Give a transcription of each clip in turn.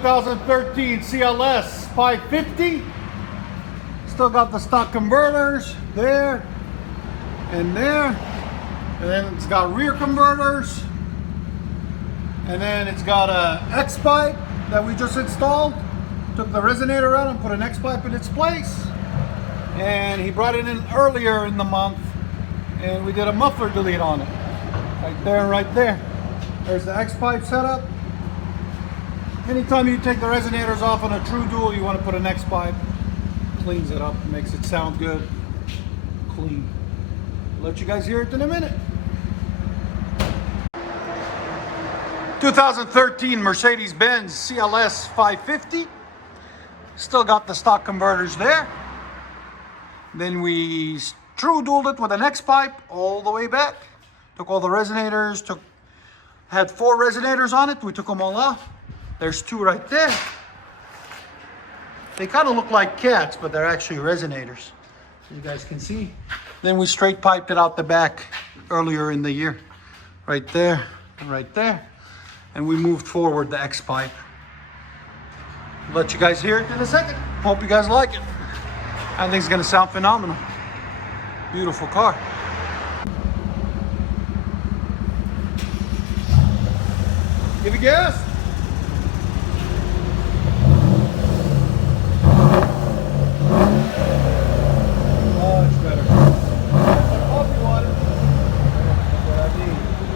2013 CLS 550. Still got the stock converters there and there. And then it's got rear converters. And then it's got a X pipe that we just installed. Took the resonator out and put an X pipe in its place. And he brought it in earlier in the month. And we did a muffler delete on it. Right there and right there. There's the X pipe setup. Anytime you take the resonators off on a true dual, you want to put an X pipe. Cleans it up, makes it sound good, clean. I'll let you guys hear it in a minute. 2013 Mercedes-Benz CLS 550. Still got the stock converters there. Then we true dualed it with an X pipe all the way back. Took all the resonators, had 4 resonators on it. We took them all out. There's 2 right there. They kind of look like cats, but they're actually resonators, as you guys can see. Then we straight piped it out the back earlier in the year. Right there and right there. And we moved forward the X pipe. I'll let you guys hear it in a second. Hope you guys like it. I think it's gonna sound phenomenal. Beautiful car. Give it gas.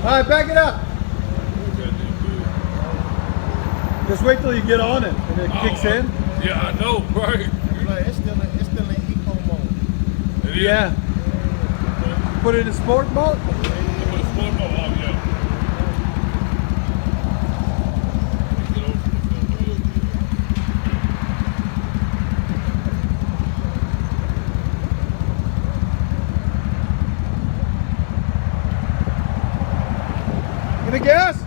All right, back it up. Just wait till you get on it and it kicks in. Yeah, I know, right? It's still in eco mode. Yeah. Put it in sport mode? Put sport mode on, yeah. Give it gas.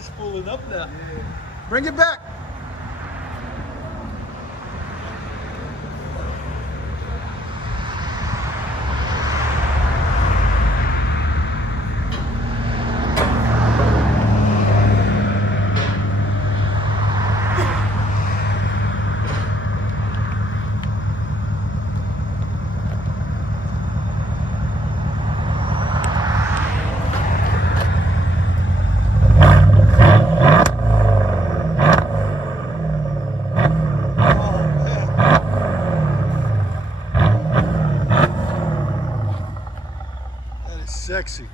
Spooling up now. Yeah. Bring it back. Sexy.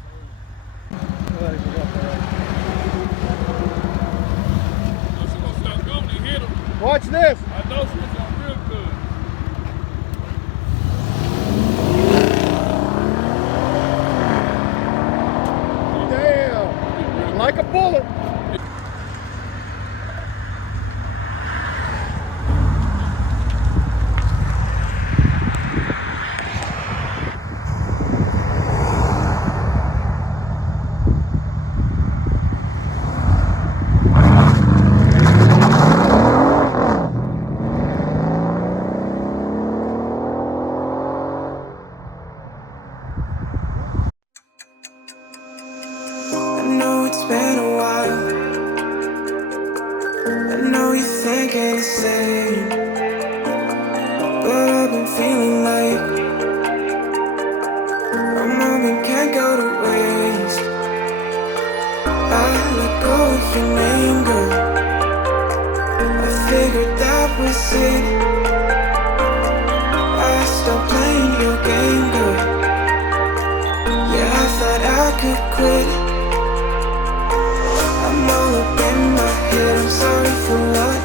Watch this. I know she's going real good. Damn. Like a bullet. It's been a while. I know you think it's insane, but I've been feeling like our moment can't go to waste. I let go of your name, girl. I figured that was it. I stopped playing your game, girl. Yeah, I thought I could quit. I'm all up in my head, I'm sorry for what